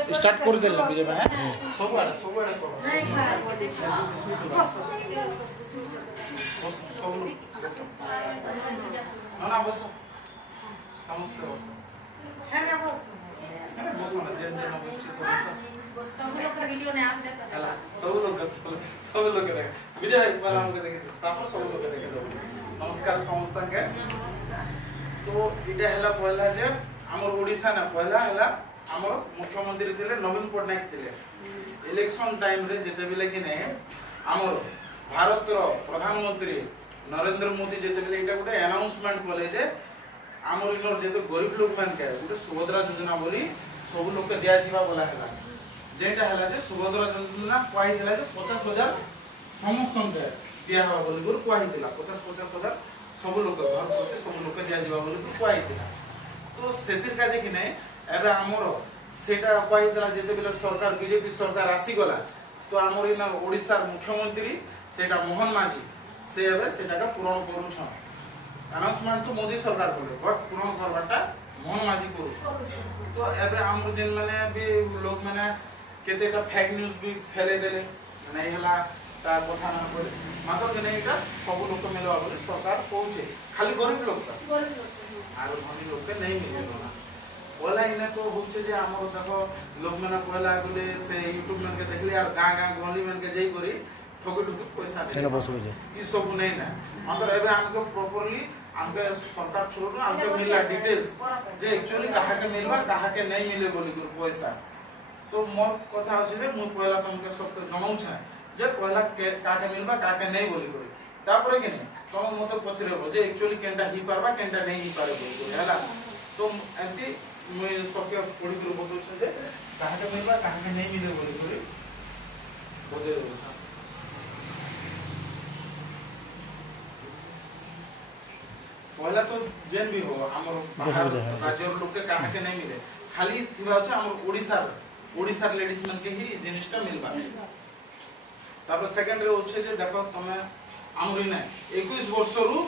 start कर देला विजय भाई सब आड़े करो ना बस समस्त बस है ना बस ना जेन बस सब लोग वीडियो ने आसले हला सब लोग देख विजय वाला हमके देखे स्टाफ सब लोग देखे नमस्कार समस्त के तो इटा हला पहला जे हमर ओडिसा ना पहला हला हमर मुख्यमंत्री थिले नवीन पटनायक थिले इलेक्शन टाइम रे जेते बेले कि ने हमर भारत रो प्रधानमंत्री नरेंद्र मोदी जेते बेले इटा गुटे अनाउंसमेंट बोले जे हमर इनर जेते गरीब लोग मान के गुटे सुभद्रा योजना बोली सब लोग के दिया जीवा बोला हला जेटा हला जे सुभद्रा योजना कोइ दिला जे 50,000 समस्त के दिया हो बोली गुर कोइ दिला 50,000 सब लोग घर प्रति सब लोग के दिया जीवा बोली कोइ दिला तो सेतिर का जे कि ने एबे हमरो सेटा कोइ दिला जेते बेले सरकार बीजेपी सरकार आसी गला तो हमर इना ओडिसा मुख्यमंत्री सेटा मोहन माझी से एबे सेटा का पूर्ण करू छ अनाउंसमेंट तो मोदी सरकार बोले बट पूर्ण करबाटा मोहन माझी करू छ तो एबे हम जेन माने भी लोग माने केते का फेक न्यूज़ भी फैले देले नहीं हला ता कथा ना बोले मात्र के नहीं का सब लोग को मिलवा बोले सरकार पहुंचे खाली गरीब लोग का आरो धनी लोग के नहीं मिले ना बोला इने तो होचे जे हमर देखो लोग माने कहला बोले से YouTube मन के देखले यार गां गली मन के जई करी ठोके ठोके पैसा दे बस हो जाए ई सब नहीं ना मतलब एबे हमको प्रॉपर्ली हमके सरकार थ्रू हमके मिला डिटेल्स जे एक्चुअली कहा के मिलबा कहा के नहीं मिले बोली पैसा तो मोर कथा होचे जे मु पहला तुमके सबके जणाउ छ जे पहला का के मिलबा का के नहीं बोली करी तापर कि नहीं तुम मते पछरे जे एक्चुअली केनटा ही पारबा केनटा नहीं ही पारे बोली हला तो एंती मैं सबके पढ़ी कर बोल छ जे कहा के मिलबा कहा के नहीं मिले बोली करी बोले पहला तो जेन भी हो हमर राज्य लोग के कहा के नहीं मिले खाली थिबा छ हमर ओडिसा लेडीज मन के ही जिनिसटा मिलबा तापर सेकंड रे होछे जे देखो तमे हमरी नै 21 वर्ष रु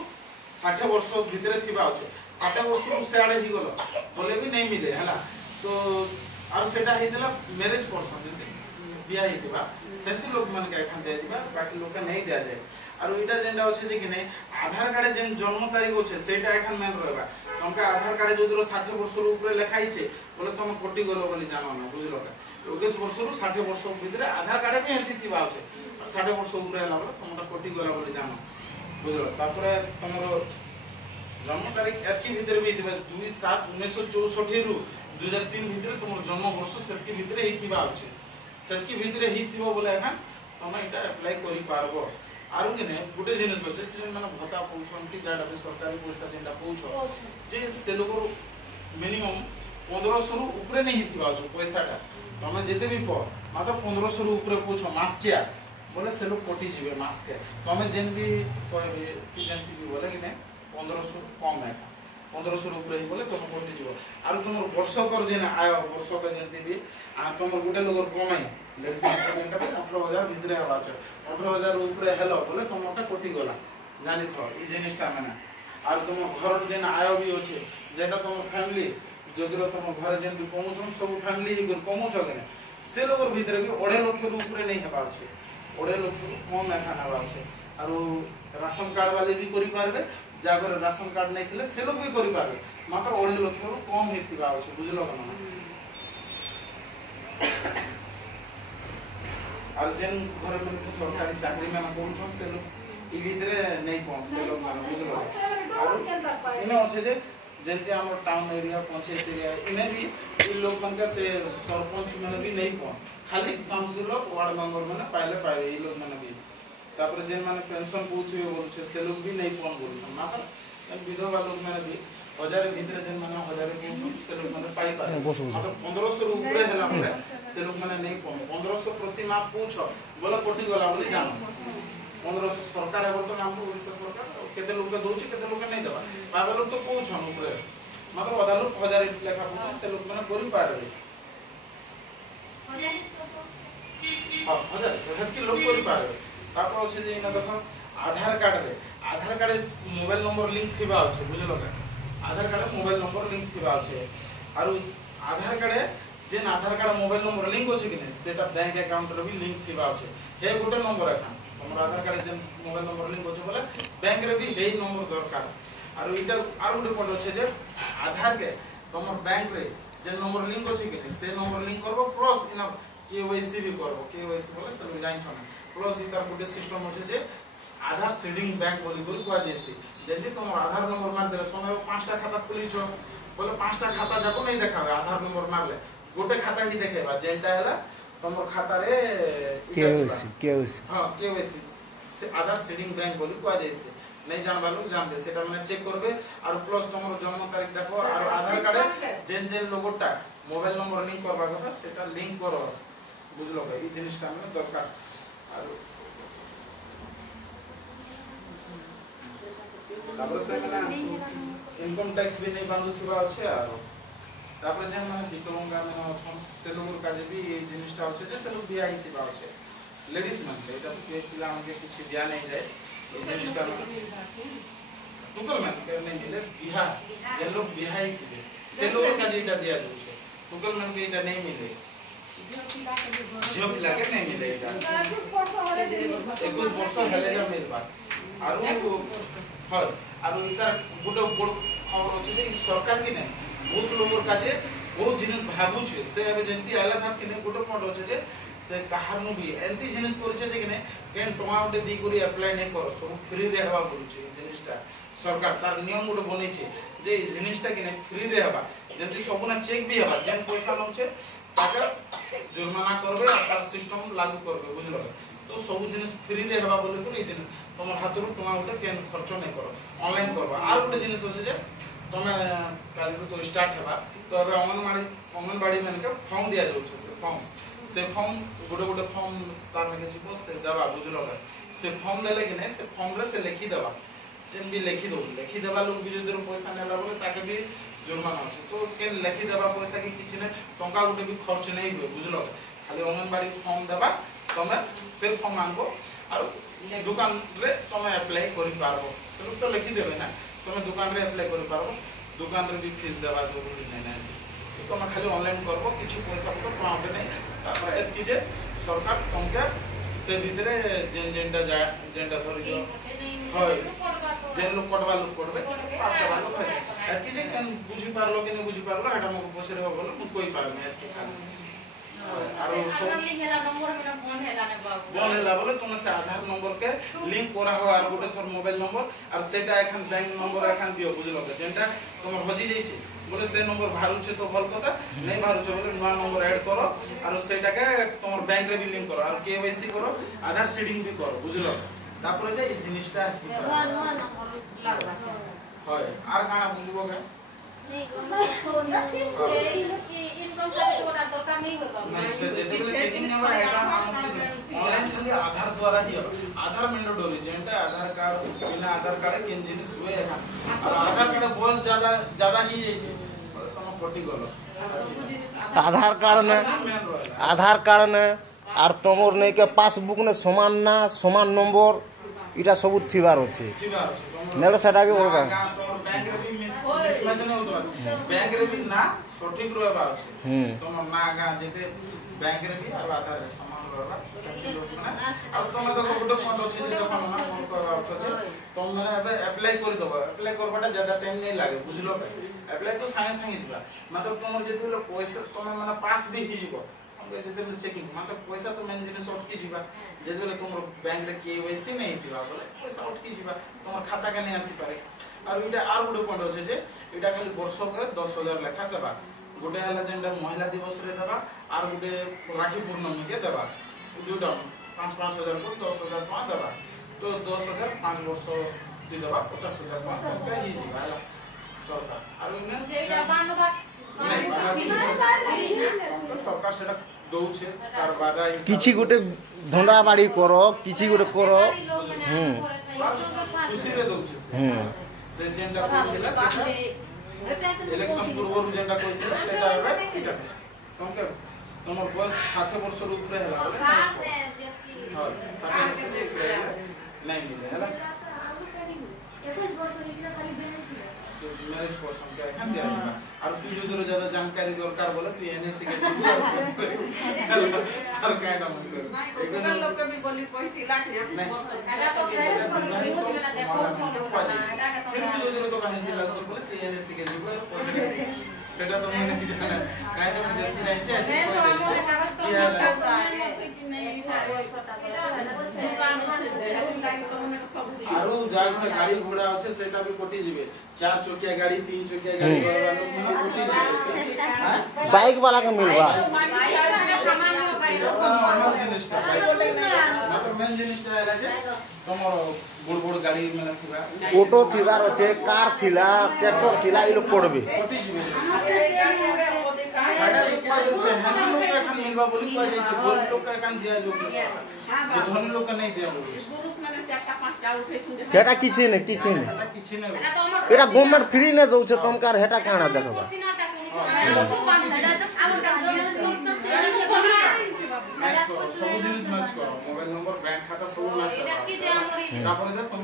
60 वर्ष भीतर थिबा छ 60 वर्ष रु से आडे ही गलो बोले भी नहीं मिले हला तो और सेटा हेतला मैरिज पर्सन जति बिया हेतिबा सेंती लोग मन के एखन दे दिबा बाकी लोग के नहीं दिया जाए और इटा जेंडा होछे जे कि नहीं आधार कार्ड जेन जन्म तारीख होछे सेटा एखन मेन रहबा तुमका आधार कार्ड जोदरो 60 वर्ष रु ऊपर लिखाई छे बोले तुम कोटी गलो बोली जानो ना बुझलो का 21 वर्ष रु 60 वर्ष भीतर आधार कार्ड में हेती थिबा होछे 60 वर्ष ऊपर हला बोले तुमका कोटी गलो बोली जानो बुझलो तापर तमरो जन्म तारीख एकी भीतर भी दिबा 2/7/1964 रु 2003 भीतर तुम जन्म वर्ष सेकी भीतर ही थिबा होछे सेकी भीतर ही थिबो बोले एखन तुम इटा अप्लाई करि पारबो आरो कि ने गुटे जिनिस होचे जे माने भत्ता पहुचन कि जाडा भी सरकारी पैसा जेंडा पहुचो जे से लोग मिनिमम 1500 रु ऊपर नहीं थिबा छ पैसाटा तमे जेते भी प मात्र 1500 रु ऊपर पहुचो मास किया बोले से लोग कोटी जीवे मास के तमे जेन भी कहबे कि जानती भी बोले कि ने 1500 कम है 1500 रु ऊपर ही बोले तुम कोटी जीवो आरो तुम वर्षकर जेन आय वर्षक जेंती भी आ तुम गुटे लोग कमाई लेडीज पेमेंट 18000 भीतर आवा छ 18000 ऊपर हेलो बोले तुमटा कोटी गला जानि थो ई जिनिसटा माने आरो तुम घर जेन आय भी होचे जेटा तुम फैमिली जदरो तुम घर जेन भी पहुंचन सब फैमिली ही पहुंच गने से लोग भीतर भी 2.5 लाख रु ऊपर नहीं हेबा छ 2.5 लाख रु कम एखा नबा छ आरो राशन कार्ड वाले भी करि पारबे जागर राशन कार्ड नहीं थिले से लोग भी करि पारबे मात्र 2.5 लाख रु कम ही थिबा छ बुझलो ना और जेन घर में सरकारी चाकरी में पहुंचो से लोग ई भीतर नहीं पहुंच से लोग मान बुझलो और इने होचे जे जेंते हमर टाउन एरिया पंचायत एरिया इने भी ई लोग मन का से सरपंच माने भी नहीं पहुंच खाली काउंसिलर वार्ड मेंबर माने पाइले ई लोग माने भी तापर जेन माने पेंशन पूछियो बोल छे से लोग भी नहीं पहुंच बोल मात्र विधवा लोग माने भी 1000 भीतर जेन माने 1000 पहुंच से लोग माने पाई पाए मतलब 1500 ऊपर हैला बोले से लोग माने नहीं पहुंच 1500 प्रति मास पूछो बोला कोटी गला बोली जानो 1500 सरकार एबो तो नाम ओडिसा सरकार केते लोग के दोछि केते लोग के नहीं देबा बाबा लोग तो पूछन ऊपर मतलब आधा लोग 1000 लेखा पूछ से लोग माने करि पारे हां 1000 के लोग करि पारे तापर होछि जे इना देखो आधार कार्ड मोबाइल नंबर लिंक थिबा होछि बुझलो का आधार कार्ड मोबाइल नंबर लिंक थिबा होछि आरो आधार कार्ड जे आधार कार्ड मोबाइल नंबर लिंक होचे कि नै सेटा बैंक अकाउंट रे भी लिंक थिबा होचे हे गोटे नंबर एखन हमर आधार कार्ड जे मोबाइल नंबर लिंक होचे बोले बैंक रे भी हे नंबर दरकार आरो इटा आरो गोटे पॉइंट होचे जे आधार के हमर बैंक रे जे नंबर लिंक होचे कि नै से नंबर लिंक करबो प्लस इना केवाईसी भी करबो केवाईसी बोले सब जानि छ प्लस इतार गोटे सिस्टम होचे जे आधार सीडिंग बैंक बोली कुआ जैसी जदि तुम आधार नंबर मार दे तुम पांचटा खाता खुली छ बोले पांचटा खाता जाको नहीं देखावे आधार नंबर मारले गोटे खाता ही देखेबा जेंटा हैला तुमर खाता रे केवाईसी हां केवाईसी से आधार सीडिंग बैंक बोली कुआ जैसी नहीं जानबा लोग जान दे सेटा माने चेक करबे और प्लस तुमर जन्म तारीख देखो और आधार कार्ड जेन जेन लोगोटा मोबाइल नंबर लिंक करबा କଥା सेटा लिंक करो बुझलो भाई ई जिनिसटा में दरकार और तापर से माने इनकम टैक्स भी नहीं बांधु थिबा अछि आरो तापर जे माने दिकलंगा में अछन से लोग का जे भी ए जिनिसटा अछि जे से लोग दिया ही थिबा अछि लेडीज मन एटा के पिला के किछि दिया नहीं जाए ए जिनिसटा तुकल में के नहीं मिले बिहा जे लोग बिहा ही थिबे से लोग का जेटा दिया जाउ छै तुकल में के एटा नहीं मिले जो पिला के नहीं मिले एटा 21 वर्ष हेले जा मिलबा आरो हां आरो इधर गुडो गुड खबर अछि जे सरकार की नहीं बहुत लोगों का जे बहुत जिनिस भाबु छै से अब जंती आला था कि नहीं गुडो पॉइंट अछि जे से कहारनु भी एंती जिनिस कर छै जे कि नहीं केन टमा उठे दी करी अप्लाई नहीं करो सब फ्री रे हवा बोलु छै जिनिसटा सरकार तार नियम गुडो बनै छै जे जिनिसटा कि नहीं फ्री रे हवा जंती सबना चेक भी हवा जेन पैसा न छै ताके जुर्माना करबे आ तार सिस्टम लागू करबे बुझलो तो सब जिनिस फ्री रे हवा बोले को जिनिस तुम हाथ रू टमा उठे केन खर्च नहीं करो ऑनलाइन करबा आर गोटे जिनिस होचे जे तुम काल तो स्टार्ट हेबा तो अब अंगनबाड़ी में के फॉर्म दिया जाउ छै से फॉर्म गोटे गोटे फॉर्म तार में जीवो से दवा बुझलो से फॉर्म देले कि नहीं से फॉर्म रे से लिखि दवा जेन भी लिखि देबा लोग भी जदि पैसा नेला बोले ताके भी जुर्माना होचे तो केन लिखि देबा पैसा के किछि ने टंका गोटे भी खर्च नहीं हुए बुझलो खाली अंगनबाड़ी फॉर्म देबा तुम से फॉर्म आनबो और दुकान रे तुम अप्लाई करि पारबो तो तो लिखि देबे ना तुम दुकान रे अप्लाई करि पारबो दुकान रे भी फीस देबा जरूरी नहीं ना तुम खाली ऑनलाइन करबो किछु पैसा पत्र पाउंड नहीं तापर एत की जे सरकार तुमके से भीतर जेन जेंडा धरि जो होय जेन लोग पड़बे पासे वाला होय एत की जे कन बुझी पारलो कि नहीं बुझी पारलो एटा मको पोसरे हो बोलो मु कोई पार नहीं एत की आरो सब हेला नंबर में फोन हेला ने बाबू फोन हेला बोले तुम से आधार नंबर के लिंक करा हो आर गोटे थोर मोबाइल नंबर और सेटा एखन बैंक नंबर एखन दियो बुझलो के जेंटा तुम हजी जाई छी बोले से नंबर भारू छे तो भल कथा नहीं भारू छे बोले नवा नंबर ऐड करो और सेटा के तुम बैंक रे भी लिंक करो और केवाईसी करो आधार सीडिंग भी करो बुझलो तापर जे ई जिनिसटा नवा नंबर लागबा होय आर काना बुझबो के इनकम टैक्स कोटा दरकार नहीं होता नहीं से जेते चेकिंग नंबर एटा ऑनलाइन खाली आधार द्वारा ही आधार मैंडेटरी जेंटा आधार कार्ड बिना आधार कार्ड केन जिनिस हुए और आधार कार्ड बहुत ज्यादा ही जाई छै तुम फटी गलो आधार कार्ड ने आर तमर नै के पासबुक ने समान नंबर इटा सब थिबार अछि नेलो सेटा भी होगा बैंक रे भी मिसमैच नै होतबा बैंक रे भी ना सठिक रहबा अछि तुम ना गा जेते बैंक रे भी और आधार समान रहबा और तुम देखो गोटे पॉइंट अछि जे देखो ना फोन करबा अछि तुम माने अब अप्लाई कर दबा अप्लाई करबाटा ज्यादा टाइम नहीं लागे बुझलो अप्लाई तो संगे संगे जिबा मतलब तुम जेते पैसा तुम माने पास भी ही जिवो जेते चेकिंग मतलब पैसा तो मेन जिनिस अटकी जिबा जेते तुम बैंक रे केवाईसी नहीं थिबा बोले पैसा अटकी जिबा तुम खाता के नहीं आसी पारे और इटा आर गोटे पॉइंट अछि जे इटा खाली वर्ष के 10,000 लेखा देबा गोटे हला जेंडर महिला दिवस रे देबा आर गोटे राखी पूर्णिमा के देबा दुटा 5,000 को 10,000 पा देबा तो 10,000 5 वर्ष दे देबा 50,000 पा पे ही जिबा हला सरकार आर इने जेटा बानबा सरकार सेटा दउछे तार बादा किछि गोटे धंदा बाड़ी करो किछि गोटे करो खुशी रे दउछे से जेंडा कोइला सेटा इलेक्शन पूर्व जेंडा कोइला सेटा एबे इटा तुमके तुमर बस 60 वर्ष ऊपर हैला बोले हां 60 वर्ष नहीं मिले हैला 21 वर्ष इतना खाली मैरिज पर्सन के एखन दिया আর তুই যদি ज्यादा जानकारी দরকার বলে তুই এনএসসি কে যাবি আর খোঁজ করিবি আর কায়দা মত কর এগুলো লোক भी बोली কইছিলা কি এটা তো ইউজ করে দেখো फिर भी যদি তো কাহিনী লাগছে বলে তুই এনএসসি কে যাবি আর খোঁজ করিবি সেটা তো মনে কি জানা কাই তো জলদি নাই চাই मैं तो আমার কাগজ তো করতা আছে কি नहीं आरो जागमे गाड़ी घोड़ा আছে সেটা भी कोटी जिवे चार चकिया गाड़ी तीन चकिया गाड़ी वाला लोग कोटी जिवे हां बाइक वाला का मिलवा सामान्य गाड़ी नॉर्मल जिनिसटा मतलब मेन जिनिसटा है जे तमरो बड़ बड़ गाड़ी माने थिबा ऑटो थिबार আছে कार थिला ट्रैक्टर थिला इ लोग पड़बे कोटी जिवे गाड़ी रिक्वायर होचे हम लोग के एखन मिलबा बोली कोइ जाय छै गोल लोग के एखन दिया लोग धन लोग के नहीं दिया बोली हेटा किछि ने किछि ने किछि नहीं এটা তো আমার एटा गवर्नमेंट फ्री ने दउछ तमकार हेटा काना देखबा সিনাটা কোন मैच करो सब जिनिस मैच करो मोबाइल नंबर बैंक खाता सब मैच এটা কি যে আমার तापर जे तुम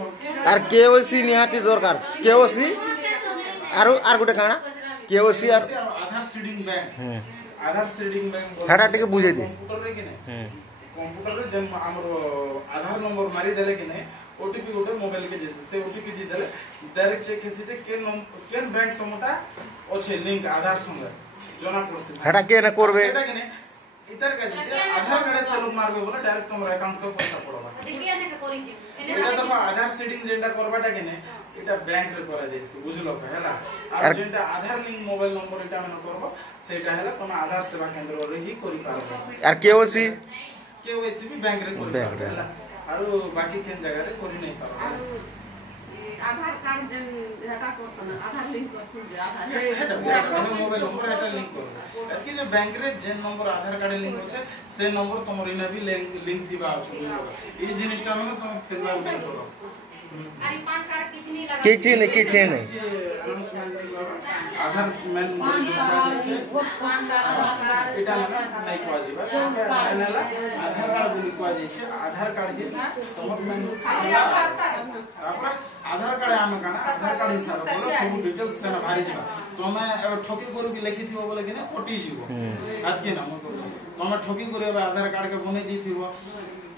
আর কেওসি নিহাতি দরকার কেওসি আর গোটে কানা কেওসি আর आधार सीडिंग बैंक आधार सीडिंग बैंक हेटा टिके बुझे दे कंप्यूटर रे कि नहीं कंप्यूटर रे जन हमर आधार नंबर मारी देले कि नहीं ओटीपी गोटे मोबाइल के जैसे से ओटीपी दी देले डायरेक्ट चेक हेसिटे केन बैंक तमटा ओछे लिंक आधार संगे जना प्रोसेस हेटा के ने करबे सेटा कि नहीं इधर का जे आधार कार्ड से लोग मारबे बोले डायरेक्ट तमर अकाउंट के पैसा पड़बा देखिए ने करी जी এটা দেখো আধার সিডিং যেটা করবাটা কেনে এটা ব্যাংক রে করা যাইছে বুঝলো হেলা আর যেটা আধার লিংক মোবাইল নম্বর এটা আমরা করব সেটা হেলা তুমি আধার সেবা কেন্দ্র রে হি করি পারবে আর কেওসি কেওয়াইসি भी बैंक रे करी पारबे हेला আর বাকি কেন জায়গা রে করি নাই পারবে आधार कार्ड जन हेटा कोसन आधार लिंक कोसन जे आधार এটা মোবাইল নম্বর এটা লিংক করবে একি যে ব্যাংক রে যে নম্বর আধার কার্ডে লিংক আছে সেই নম্বর তোমার ইনা भी লিংক দিবা আছে এই জিনিসটা মানে তুমি ফিরবা করো আরে পান কার্ড কিছু नहीं लगा किछि ने आधार मेन এটা নাই কোয়া যাবে এনালা আধার কার্ড বলি কোয়া যাইছে আধার কার্ড যে তোমার মেন তারপর আধার কার্ডে আমি কানা আধার কার্ড হিসাব বলো সব ডিটেইলস সেনা ভারি যাবে তুমি এবে ঠকি করে কি লিখিथिबो বলে কিনে কটি যাব আজ কি না মত তুমি ঠকি করে এবে আধার কার্ড के বনে দিथिबो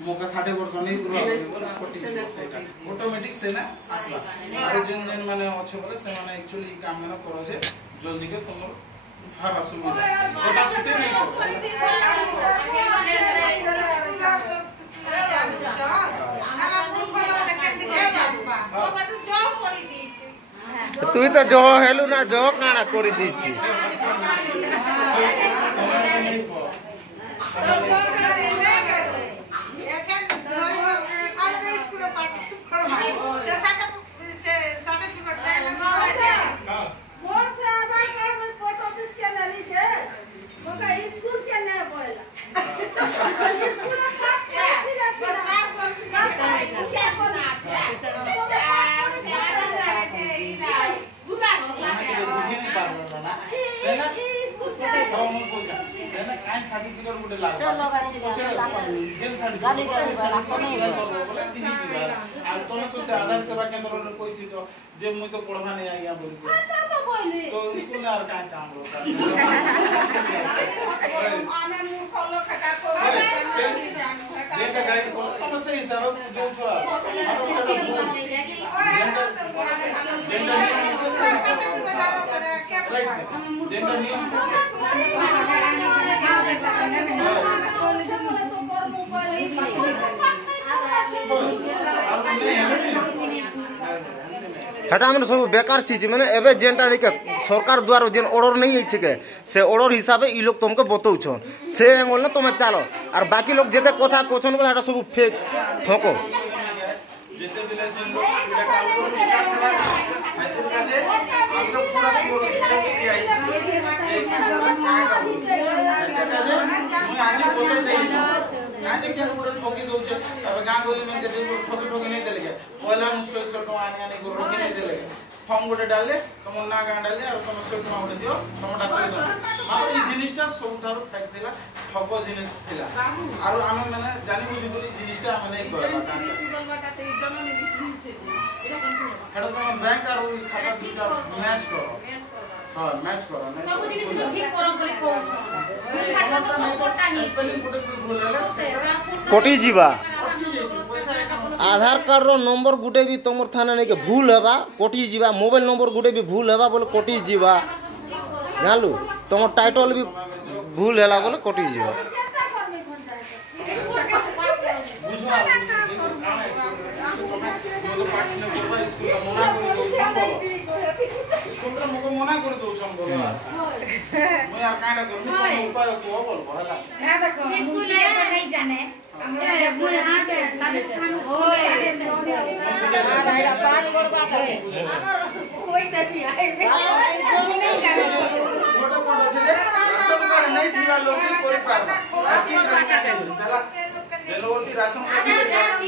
मोका 60 वर्ष नहीं पूरा बोले कोटी सेटा ऑटोमेटिक से ना आसला और जन जन माने अच्छे बोले से माने एक्चुअली काम में करो जे जल्दी के तुम हावा सुविधा ओटा कुटे नहीं তুই তো জহ হেলু না জহ কানা করি দিছি सर्टिफिकेट गुटे लागबा जेल सर्टिफिकेट बोले दिही दिबा आ तने तो से आधार सेवा केंद्र रे कोइ थी तो जे मुई तो पढ़वा नहीं आया बोली तो स्कूल में और का काम होता आमे मूर्ख लोग खटा को जेटा गाइड को तब से हिसाब जो छो और सेटा जेटा नियम हेटा हमने सब बेकार चीज माने एबे जेनटा नहीं के सरकार द्वारा जेन ऑर्डर नहीं है के से ऑर्डर हिसाबे ई लोग तुमको बताउ छन से एंगल ना तुम चलो और बाकी लोग जेते कथा कोचन बोले हेटा सब फेक ठोको जैसे दिले जिन लोग पूरा काम करो ऐसे काजे आप लोग पूरा पूरा दिया है आज बोलते थे आज क्या पूरा ठोकी दो से अब गांव गोली में कैसे ठोकी ठोकी नहीं देले पहला 100 टका आने को रोके नहीं देले फॉर्म गोटे डाले तुम ना गां डाले और तुम 100 टका गोटे दियो तुमटा कर दो मात्र ई जिनिसटा सबठार फैक्ट थिला ठको जिनिस थिला और आमे माने जानि बुझी बोली जिनिसटा आमे नहीं करबा हेडो तुम बैंक और खाता दुटा मैच करो हां मैच करो नहीं सब जिनिस तो ठीक करो बोली कहू छ बिल फाटा तो सब कोटा ही स्पेलिंग कोटे भूल हेले कटी जीवा आधार कार्ड रो नंबर गुटे भी तुमर थाना नहीं के भूल हेबा कटी जीवा मोबाइल नंबर गुटे भी भूल हेबा बोले कटी जीवा जानलु तुमर टाइटल भी भूल हैला बोले कटी जीवा बुझवा काना पाठ ने करबा स्कूल रे मको मना कर दो छन बोलो मैं यार कांडा करबी उपाय को बोल होला है देखो स्कूल में तो नहीं जाने हमरा मुझे हाथ ताले खान ओए आधा पाठ करबा करे कोई से भी आए नहीं जाने मोटा मोटा छे राशन कार्ड नहीं दिवा लोग भी कोई पारबा बाकी साला रेलवेटी राशन कार्ड नहीं जाने